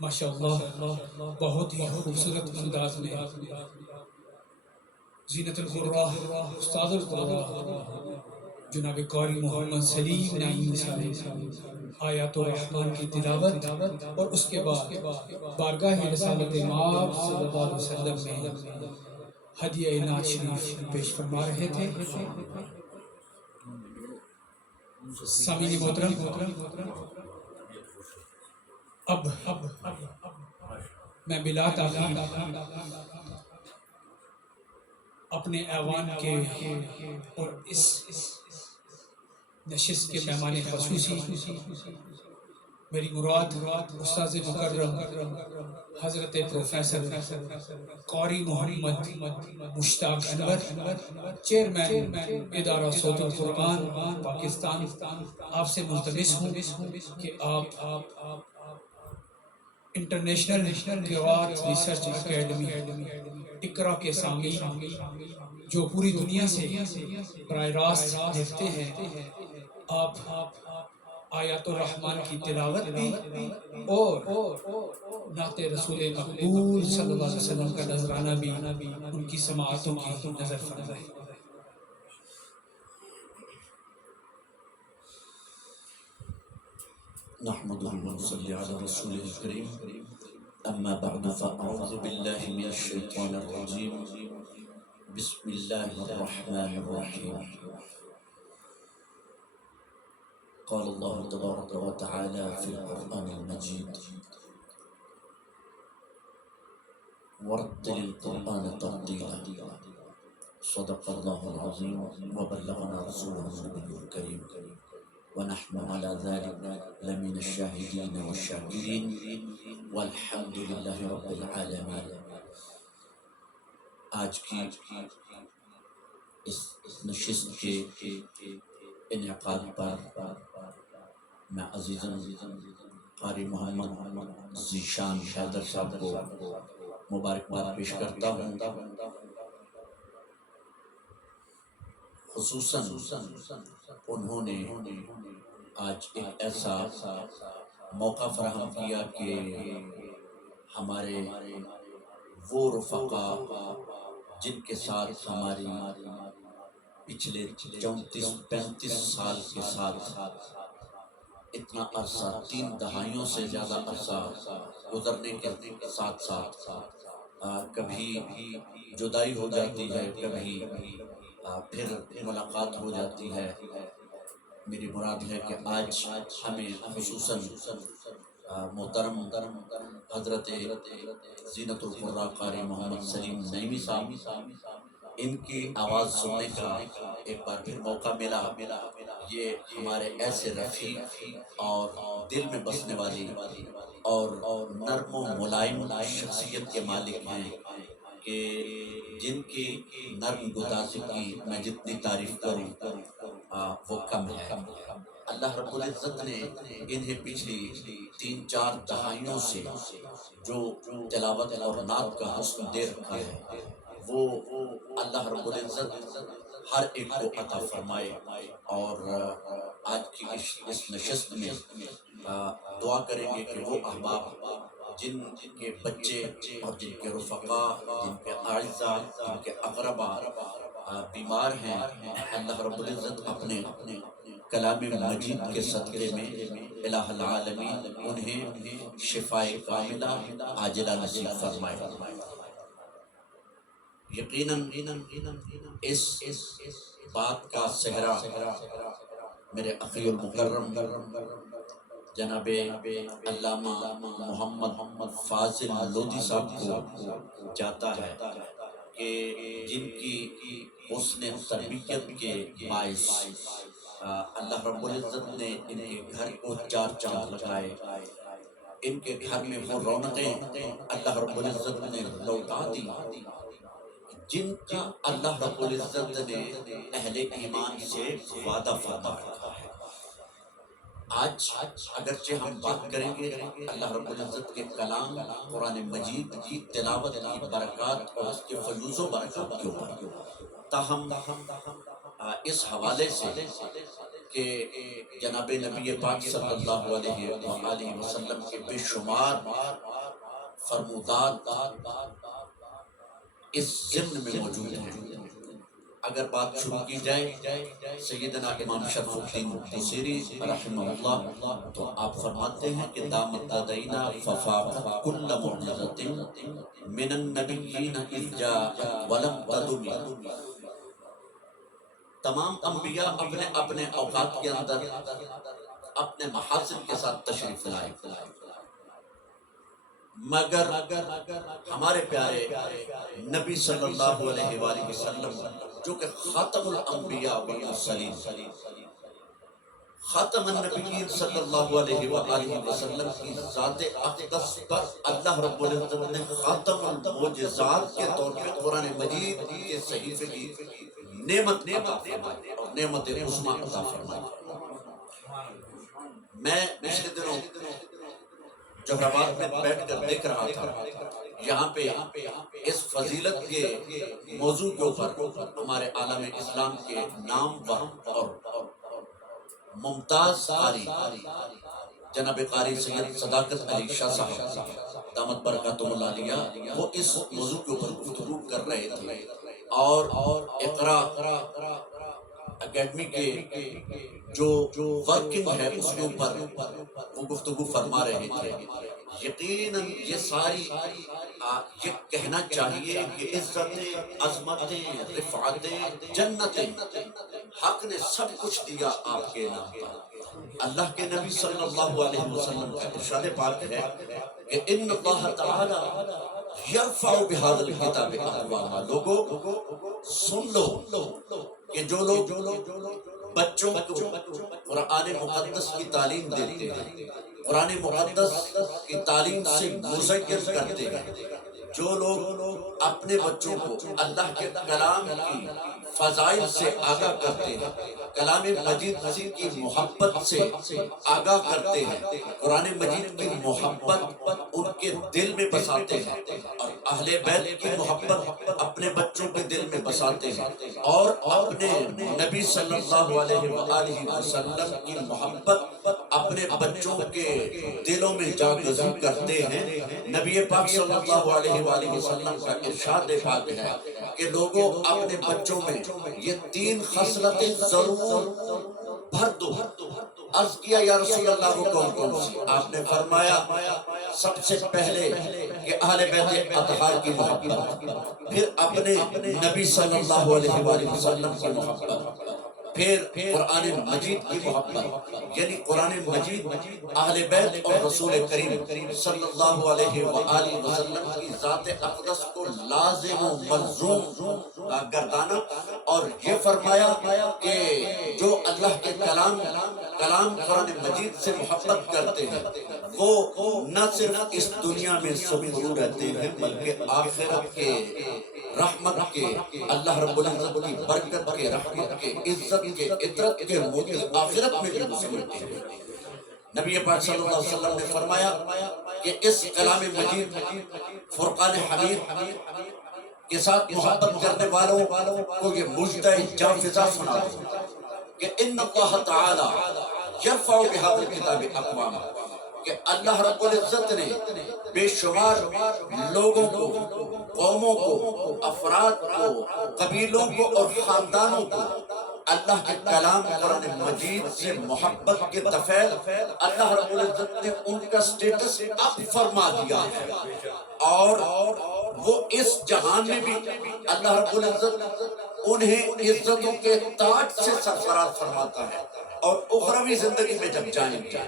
ماشاءاللہ بہت ہی خوبصورت انداز میں زینت القراء استاد القراء جناب قاری محمد سلیم نعیمی صاحب آیات الرحمن کی تلاوت اور اس کے بعد بارگاہ رسالت مآب صلی اللہ علیہ وسلم میں ہدیہ نعت شریف پیش فرما رہے تھے۔ سامعین محترم، اب میں بلا تاخیر اپنے ایوان کے اور اس نشست کے مہمان خصوصی میری مراد استاذ مکرم حضرت پروفیسر قاری محمد مشتاق انور چیئرمین ادارہ صوت القرآن پاکستان آپ سے ملتمس ہوں کہ آپ انٹرنیشنل قرآت ریسرچ اکیڈمی اقرا کے سامعین جو پوری دنیا سے براہ راست دیکھتے ہیں، آپ آیات الرحمن کی تلاوت بھی اور نعت رسول مقبول صلی اللہ علیہ وسلم کا نذرانہ بھی ان کی سماعتوں کی نظر فرمائے۔ نحمده ونصلي على رسوله الكريم أما بعد فأعوذ بالله من الشيطان الرجيم بسم الله الرحمن الرحيم قال الله تبارك وتعالى في القرآن المجيد ورتل القرآن ترتيلا صدق الله العظيم وبلغنا رسوله النبي الكريم ونحن على ذلك لمن الشاهدين والشاكرين والحمد لله رب العالمين۔ آج کی اس نشست کے انعقاد پر میں عزیزاً قاری محمد ذیشان حیدر صاحب کو مبارکباد پیش کرتا ہوں، خصوصاً انہوں نے آج ایک ایسا موقع فراہم کیا کہ ہمارے وہ رفقا جن کے ساتھ ہماری پچھلے 34-35 سال کے ساتھ اتنا عرصہ 3 دہائیوں سے زیادہ عرصہ گزرنے کے ساتھ ساتھ کبھی جدائی ہو جاتی ہے، کبھی پھر ملاقات ہو جاتی ہے۔ میری مراد ہے کہ آج ہمیں خصوصاً محترم حضرت زینت القراء قاری محمد سلیم نعیمی صاحب ان کی آواز سننے کا ایک بار پھر موقع ملا۔ یہ ہمارے ایسے رفیق اور دل میں بسنے والی اور نرم و ملائم شخصیت کے مالک ہیں کہ جن کی نرم گدازی کی میں جتنی تعریف کروں وہ کم ہے۔ اللہ رب العزت نے انہیں پچھلی 3-4 دہائیوں سے جو تلاوت اور نعت کا حسن دے رکھا ہے وہ اللہ رب العزت ہر ایک کو عطا فرمائے۔ اور آج کی اس نشست میں دعا کریں گے کہ وہ احباب جن کے بچے اور جن کے رفقا، جن کے اعزاء، جن کے اقربا بیمار ہیں، اللہ رب العزت اپنے کلام مجید کے صدقے میں الہ العالمین انہیں شفائے کاملہ عاجلہ نصیب فرمائے۔ یقیناً اس بات کا صحرا میرے اخی المکرم جناب علامہ محمد فاضل لودھی صاحب کو جاتا ہے کہ جن کی حسن تربیت کے باعث اللہ رب العزت نے ان کے گھر کو 4 چاند لگائے، ان کے گھر میں وہ رونقیں اللہ رب العزت نے لوٹا دی جن کا اللہ رب العزت نے اہل ایمان سے وعدہ فرما رکھا ہے۔ آج اگرچہ ہم بات کریں گے اللہ رب العزت کے کلام قرآن مجید کی تلاوت کی برکات اور اس کے فیوز و برکات کے اوپر، تاہم اس حوالے سے کہ جناب نبی پاک صلی اللہ علیہ وآلہ وسلم کے بے شمار فرمودات اس ضمن میں موجود ہیں۔ اگر بات شروع کی جائے سیدنا امام شرف الدین بصیری رحمہ اللہ تو آپ فرماتے ہیں کہ دامت لدینا ففاقت کل معجزت من النبیین اذ جاءت ولم تدمی۔ تمام انبیاء اپنے اپنے اوقات کے اندر اپنے محاسن کے ساتھ تشریف لائے، مگر ہمارے پیارے نبی صلی اللہ علیہ وآلہ وسلم جو کہ خاتم الانبیاء والمرسلین، خاتم النبیین صلی اللہ علیہ وآلہ وسلم کی ذات اقدس پر اللہ رب العزت نے خاتم المعجزات کے طور پہ قرآن مجید کے صحیفے کی نعمت عطا فرمائی اور نعمت عظمیٰ عطا فرمائی۔ میں پچھلے دنوں جوہرآباد میں بیٹھ کر دیکھ رہا تھا، یہاں پہ اس فضیلت کے موضوع کے اوپر ہمارے عالم اسلام کے نام اور ممتاز قاری جناب قاری سید صداقت علی شاہ صاحب دامت برکاتہم العالیہ وہ اس موضوع کے اوپر گفتگو کر رہے تھے، اور اقرا اکیڈمی کے جو ورکنگ ہے اس کے اوپر وہ گفتگو فرما رہے تھے۔ یقیناً یہ ساری یہ کہنا چاہیے کہ عزتیں، عظمتیں، رفعتیں، جنتیں حق نے سب کچھ دیا آپ کے نام پر۔ اللہ کے نبی صلی اللہ علیہ وسلم کا ارشاد پاک ہے کہ ان اللہ تعالی یرفع بہذا الکتاب اقواما۔ لوگوں سن لو کہ جو لوگ بچوں کو قرآن مقدس کی تعلیم دیتے ہیں، قرآن مقدس کی تعلیم سے مزین کرتے ہیں، جو لوگ اپنے بچوں کو اللہ کے کلام کی فضائل سے آگاہ کرتے ہیں، کلام مجید کی محبت سے آگاہ کرتے ہیں، قرآن مجید کی محبت ان کے دل میں بساتے ہیں، اور اہل بیت کی محبت اپنے بچوں کے دل میں بساتے ہیں، اور اپنے نبی صلی اللہ علیہ وآلہ وسلم کی محبت اپنے بچوں کے دلوں میں جاگزو کرتے ہیں۔ نبی پاک صلی اللہ علیہ وآلہ وسلم کا ارشاد پاک ہے کہ لوگوں اپنے بچوں میں یہ تین خصلتیں ضرور بھر دو۔ عرض کیا یا رسول اللہ وہ کون کون سی؟ آپ نے فرمایا سب سے پہلے کہ اہل بیت اطہار کی محبت، پھر اپنے نبی صلی اللہ علیہ وآلہ وسلم کی محبت، پھر قرآن مجید کی محبت، یعنی قرآن مجید اہل بیت اور رسول کریم صلی اللہ علیہ وآلہ وسلم کی ذات اقدس کو لازم و ملزوم گردانا، اور یہ فرمایا کہ جو اللہ کے کلام قرآن مجید سے محبت کرتے ہیں وہ نہ صرف اس دنیا میں سرور رہتے ہیں بلکہ آخرت کے رحمت کے، اللہ رب العزت کی برکت کے، رحمت کے، عزت کے، عطرت کے موتی آخرت میں بھی مسلمت ہیں۔ نبی پاک صلی اللہ علیہ وسلم نے فرمایا کہ اس کلام مجید فرقان حمید کے ساتھ محبت کرنے والوں کو یہ مجدہ جافزہ سنا دو کہ ان اللہ تعالی یرفع بہذا الکتاب اقواما، کہ اللہ رب العزت نے بے شمار لوگوں کو، قوموں کو، افراد کو، قبیلوں کو اور خاندانوں کو اللہ کے کلام قرآن مجید سے محبت کے تفیل اللہ رب العزت نے ان کا سٹیٹس اب فرما دیا ہے، اور وہ اس جہان میں بھی اللہ رب العزت انہیں عزتوں کے تاج سے سرفراز فرماتا ہے، اور اخروی زندگی میں جب جائیں گے،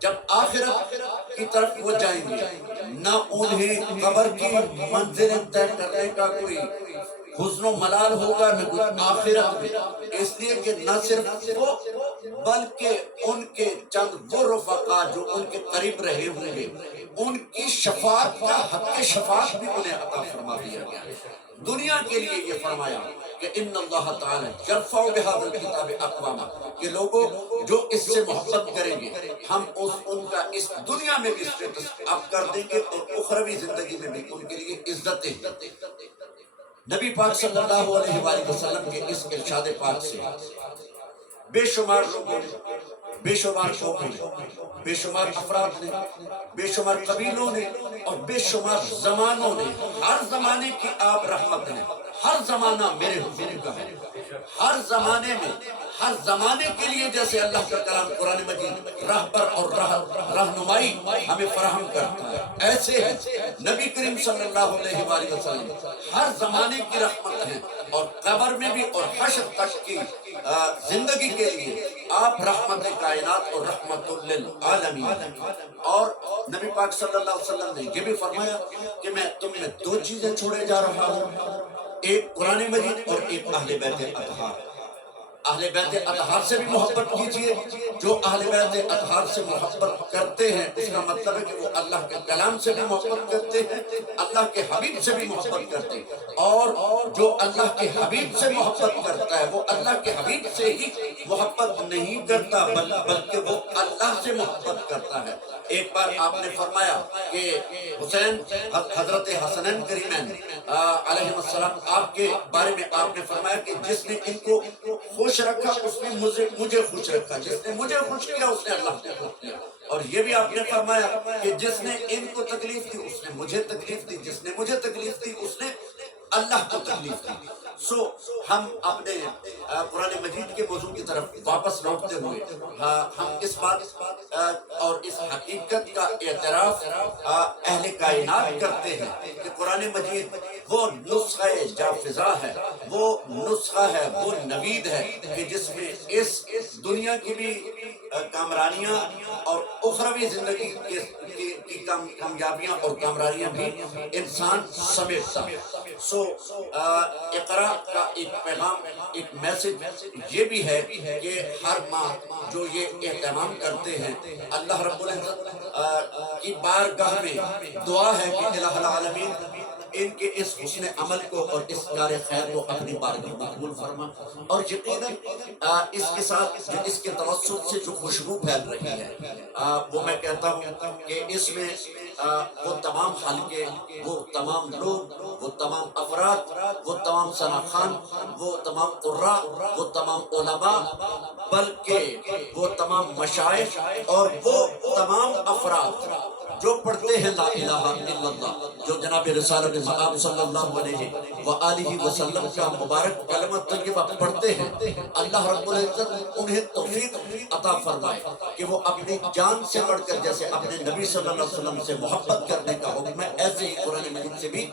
جب آخرت کی طرف وہ جائیں گے، نہ انہیں قبر کی منزلیں طے کرنے کا کوئی حزن و ملال ہوگا، نہ کوئی آخرت میں، اس لیے کہ نہ صرف وہ بلکہ ان کے چند وہ رفقا جو ان کے قریب رہے ہوں گے، ان کی شفاعت کا حق شفاعت بھی انہیں عطا فرما دیا گیا۔ دنیا کے لیے یہ فرمایا کہ ان اللہ تعالی یرفع بہذا الکتاب اقواما، کہ لوگوں جو اس سے محبت کریں گے ہم ان کا اس دنیا میں بھی اسٹیٹس اپ کر دیں گے، اور اخروی زندگی میں بھی ان کے لیے عزتیں۔ نبی پاک صلی اللہ علیہ وآلہ وسلم کے اس ارشاد پاک سے بے شمار لوگوں نے، بے شمار قوموں نے، بے شمار افراد نے، بے شمار قبیلوں نے اور بے شمار زمانوں نے، ہر زمانے کی آپ رحمت ہیں، ہر زمانہ میرے حضور کا ہے، ہر زمانے میں، ہر زمانے کے لیے جیسے اللہ کا کلام قرآن مجید راہبر اور رہنمائی ہمیں فراہم کرتا ہے، ایسے ہی نبی کریم صلی اللہ علیہ وآلہ وسلم ہر زمانے کی رحمت ہیں، اور قبر میں بھی اور حشر تک کی زندگی کے لیے آپ رحمت کائنات اور رحمت للعالمین۔ اور نبی پاک صلی اللہ علیہ وسلم نے یہ بھی فرمایا کہ میں تم میں دو چیزیں چھوڑے جا رہا ہوں، ایک قرآن مجید اور ایک اہل بیت اطہار۔ اہل بیت اطہار سے بھی محبت کیجئے، جو اہل بیت اطہار سے محبت کرتے ہیں اس کا مطلب ہے کہ وہ اللہ کے کلام سے بھی محبت کرتے ہیں، اللہ کے حبیب سے بھی محبت کرتے ہیں، اور جو اللہ کے حبیب سے محبت کرتا ہے وہ اللہ کے حبیب سے ہی محبت نہیں کرتا بلکہ وہ اللہ سے محبت کرتا ہے۔ ایک بار آپ نے فرمایا کہ حسین حضرت حسنین کریمین علیہ السلام آپ کے بارے میں آپ نے فرمایا کہ جس نے ان کو خوش رکھا اس نے مجھے خوش رکھا، جس نے مجھے خوش کیا اس نے اللہ کو خوش کیا، اور یہ بھی آپ نے فرمایا کہ جس نے ان کو تکلیف دی اس نے مجھے تکلیف دی، جس نے مجھے تکلیف دی اس نے اللہ کو تکلیف دی۔ سو ہم اپنے قرآن مجید کے موضوع کی طرف واپس لوٹتے ہوئے ہم اس بات اور اس حقیقت کا اعتراف اہل کائنات کرتے ہیں کہ قرآن مجید وہ نسخہ جافزہ ہے، وہ نسخہ ہے، وہ نوید ہے کہ جس میں اس دنیا کی بھی کامرانیاں اور اخروی زندگی کی کامیابیاں اور کامرانیاں بھی انسان سمیٹتا۔ سو اقرا کا ایک پیغام، ایک میسج یہ بھی ہے کہ ہر ماہ جو یہ اہتمام کرتے ہیں اللہ رب العزت کی بارگاہ میں دعا ہے کہ الہ العالمین ان کے اس حسن عمل کو اور اس کار خیر کو اپنی بارگاہ میں قبول فرما، اور یقیناً اس کے ساتھ جو اس کے توسط سے جو خوشبو پھیل رہی ہے وہ میں کہتا ہوں کہ اس میں وہ تمام حلقے، وہ تمام لوگ، وہ تمام افراد، وہ تمام ثناخان، وہ تمام قراء، وہ تمام علماء، بلکہ وہ تمام مشائخ اور وہ تمام افراد جو پڑھتے ہیں لا الہ الا اللہ، جو جناب رسالت مآب صلی اللہ علیہ وآلہ وسلم کا مبارک کلمہ طیبہ پڑھتے ہیں، اللہ رب العزت انہیں توفیق عطا فرمائے کہ وہ اپنی جان سے بڑھ کر جیسے اپنے نبی صلی اللہ علیہ وسلم سے محبت کرنے کا حکم ہے ایسے ہی قرآن مجید سے بھی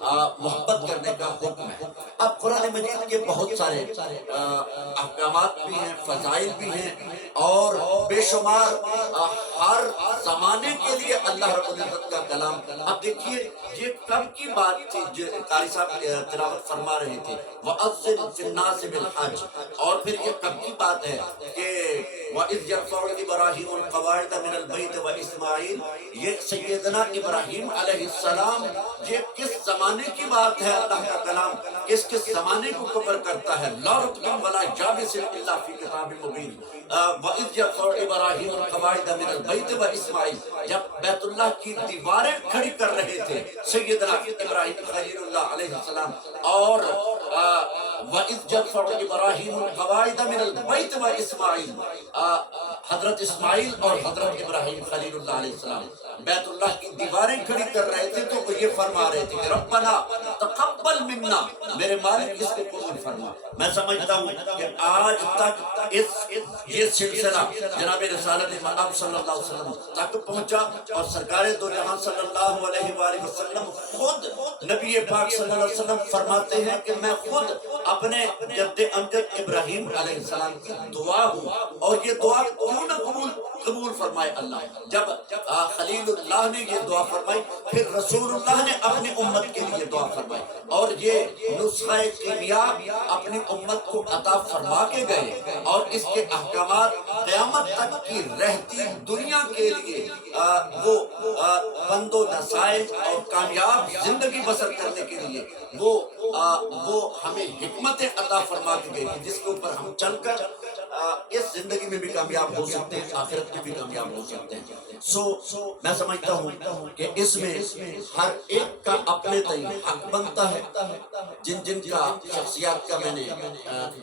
محبت کرنے کا حکم ہے۔ اب قرآن مجید کے بہت سارے احکامات بھی ہیں، فضائل بھی ہیں، اور بے شمار ہر زمانے کے لیے اللہ رب العزت کا کلام۔ اب دیکھیے یہ کب کی بات تھی جو قاری صاحب تلاوت فرما رہے تھے، وَأَذِّنْ فِي النَّاسِ بِالْحَجِّ، اور پھر یہ کب کی بات ہے کہ وَإِذْ يَرْفَعُ إِبْرَاهِيمُ الْقَوَاعِدَ مِنَ الْبَيْتِ وَإِسْمَاعِيلُ، یہ سیدنا ابراہیم علیہ السلام، یہ کس زمانے کی بات ہے؟ اللہ کا کلام کس زمانے کو کور کرتا ہے؟ لَا رُطْبٍ وَلَا يَابِسٍ إِلَّا فِي كِتَابٍ مُبِينٍ۔ وَإِذْ يَرْفَعُ إِبْرَاهِيمُ الْقَوَاعِدَ مِنَ الْبَيْتِ وَإِسْمَاعِيلُ، جب بیت اللہ کی دیواریں کھڑی کر رہے تھے سیدنا ابراہیم خلیل اللہ علیہ السلام، اور وَإِذْ يَرْفَعُ إِبْرَاهِيمُ الْقَوَاعِدَ مِنَ الْبَيْتِ وَإِسْمَاعِيلُ، حضرت اسماعیل اور حضرت ابراہیم خلیل اللہ علیہ السلام بیت اللہ کی دیواریں کھڑی کر رہے تھے تو وہ یہ فرما رہے تھے کہ ربنا تقبل منا، میرے مالک اس کو قبول فرما۔ میں سمجھتا ہوں کہ آج تک یہ سلسلہ جناب رسالت مآب صلی اللہ علیہ وسلم تک پہنچا، اور سرکار دو جہاں صلی اللہ علیہ وآلہ وسلم خود نبی پاک صلی اللہ علیہ وسلم فرماتے ہیں کہ میں خود اپنے جد امجد ابراہیم علیہ السلام کی دعا ہوں، اور یہ دعا کیوں نہ قبول فرمائے اللہ۔ جب خلیل اللہ نے یہ دعا فرمائی، پھر رسول اللہ نے اپنی امت کے لیے دعا فرمائی، اور یہ نسخہ کیمیا اپنی امت کو عطا فرما کے گئے، اور اس کے احکامات قیامت تک کی رہتی دنیا کے لیے وہ بند و نسائج اور کامیاب زندگی بسر کرنے کے لیے وہ ہمیں حکمت عطا فرما کے گئے جس کے اوپر ہم چل کر اس زندگی میں بھی کامیاب ہو سکتے ہیں، آخرت میں بھی کامیاب ہو سکتے ہیں۔ سو میں سمجھتا ہوں کہ اس میں ہر ایک کا اپنے تئیں حق بنتا ہے، جن جن کا شخصیات کا میں نے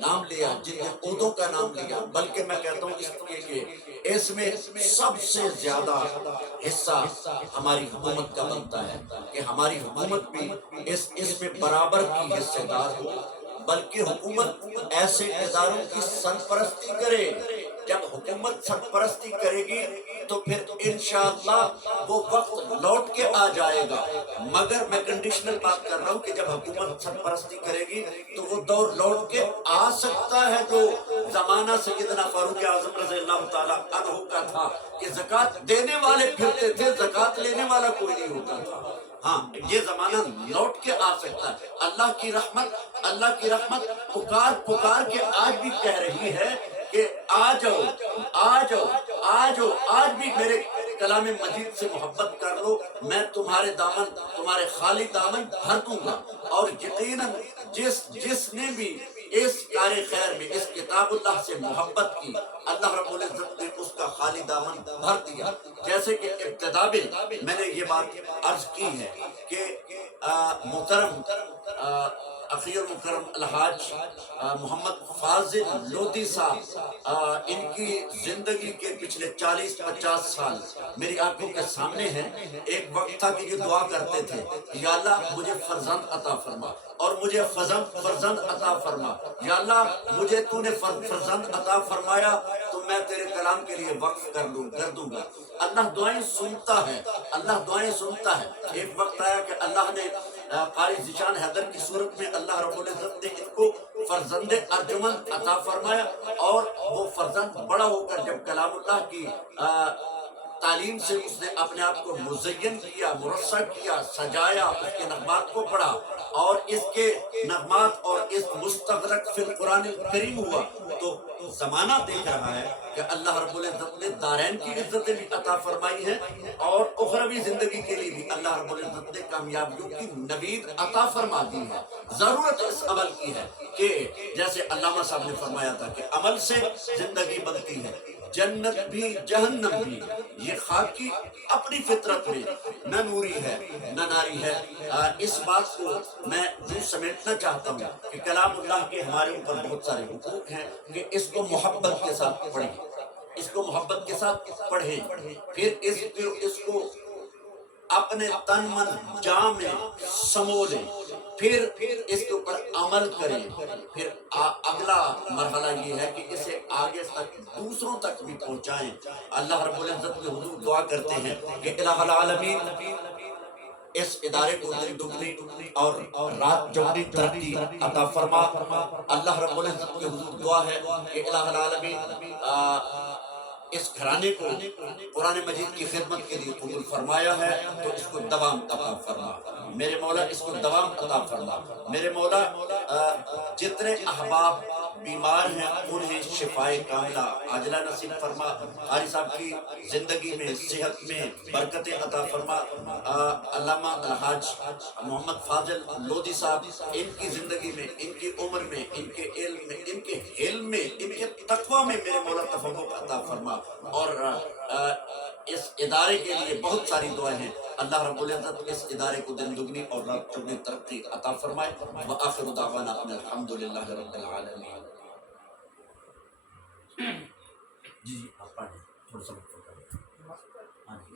نام لیا، جن جن عہدوں کا نام لیا، بلکہ میں کہتا ہوں اس لیے کہ اس میں سب سے زیادہ حصہ ہماری حکومت کا بنتا ہے کہ ہماری حکومت بھی اس میں برابر کی حصے دار ہو، بلکہ حکومت ایسے اداروں کی سرپرستی کرے۔ جب حکومت سرپرستی کرے گی تو پھر انشاءاللہ وہ وقت لوٹ کے آ جائے گا، مگر میں کنڈیشنل بات کر رہا ہوں کہ جب حکومت سرپرستی کرے گی تو وہ دور لوٹ کے آ سکتا ہے جو زمانہ سیدنا فاروق اعظم رضی اللہ تعالیٰ عنہ کا تھا کہ زکوٰۃ دینے والے پھرتے تھے، زکوٰۃ لینے والا کوئی نہیں ہوتا تھا۔ ہاں، یہ زمانہ لوٹ کے آ سکتا ہے۔ اللہ کی رحمت پکار پکار کے آج بھی کہہ رہی ہے کہ آ جاؤ آ جاؤ آ جاؤ، آج بھی میرے کلام مجید سے محبت کر لو، میں تمہارے دامن، تمہارے خالی دامن بھر دوں گا۔ اور یقیناً جس نے بھی اس کار خیر میں اس کتاب اللہ سے محبت کی، اللہ رب العزت نے اس کا خالی دامن بھر دیا۔ جیسے کہ ابتدا میں نے یہ بات عرض کی ہے کہ محترم اخی المکرم الحاج محمد فاضل لودھی صاحب، ان کی زندگی کے پچھلے 40-50 سال میری آنکھوں کے سامنے ہیں۔ ایک وقت تھا کہ یہ دعا کرتے تھے، یا اللہ مجھے فرزند عطا فرما، اور مجھے فرزند عطا فرما، یا اللہ مجھے تو نے فرزند عطا فرمایا تو میں تیرے کلام کے لیے وقف کر دوں گا۔ اللہ دعائیں سنتا ہے، اللہ دعائیں سنتا ہے۔ ایک وقت آیا کہ اللہ نے قاری ذیشان حیدر کی صورت میں اللہ رب العزت نے ان کو فرزند ارجمند عطا فرمایا، اور وہ فرزند بڑا ہو کر جب کلام اللہ کی تعلیم سے اس نے اپنے آپ کو مزین کیا، مرصع کیا، سجایا، اس کے نغمات کو پڑھا، اور اس کے نغمات اور اس مستغرق فی القرآن کریم ہوا، تو زمانہ دیکھ رہا ہے کہ اللہ رب العزت نے دارین کی عزتیں بھی عطا فرمائی ہیں، اور اخروی زندگی کے لیے بھی اللہ رب العزت نے کامیابیوں کی نوید عطا فرما دی ہے۔ ضرورت اس عمل کی ہے کہ جیسے علامہ صاحب نے فرمایا تھا کہ عمل سے زندگی بنتی ہے، جنت بھی جہنم بھی، یہ خاک کی اپنی فطرت میں نہ نوری ہے نہ ناری ہے۔ اس بات کو میں یوں سمیٹنا چاہتا ہوں کہ کلام اللہ کے ہمارے اوپر بہت سارے حقوق ہیں کہ اس کو محبت کے ساتھ پڑھیں، اس کو محبت کے ساتھ پڑھیں، پھر اس کو اپنے تن من جان میں سمولیں، پھر اس کے اوپر عمل کریں، پھر اگلا مرحلہ یہ ہے کہ اسے آگے تک دوسروں تک بھی پہنچائیں۔ اللہ رب العزت کے حضور دعا کرتے ہیں کہ الہ العالمین اس ادارے کو دن دگنی اور رات چوگنی ترقی عطا فرما۔ اللہ رب العزت کے حضور دعا ہے کہ الہ العالمین اس گھرانے کو قرآن مجید کی خدمت کے لیے قبول فرمایا ہے تو اس کو دوام عطا فرما میرے مولا، اس کو دوام عطا فرما میرے مولا۔ جتنے احباب بیمار ہیں انہیں شفائے کاملہ عاجلہ نصیب فرما، قاری صاحب کی زندگی میں صحت میں برکت عطا فرما۔ علامہ الحاج محمد فاضل لودھی صاحب، ان کی زندگی میں، ان کی عمر میں، ان کے علم میں، ان کے حلم میں، ان کے تقوی میں میرے مولا تفوق عطا فرما۔ اور اس ادارے کے لیے بہت ساری دعائیں ہیں، اللہ رب العزت اس ادارے کو دن دگنی اور رات چگنی ترقی عطا فرمائے۔ وآخر دعوانا ان الحمدللہ رب العالمین۔ جی آپ پڑھیں تھوڑا سا۔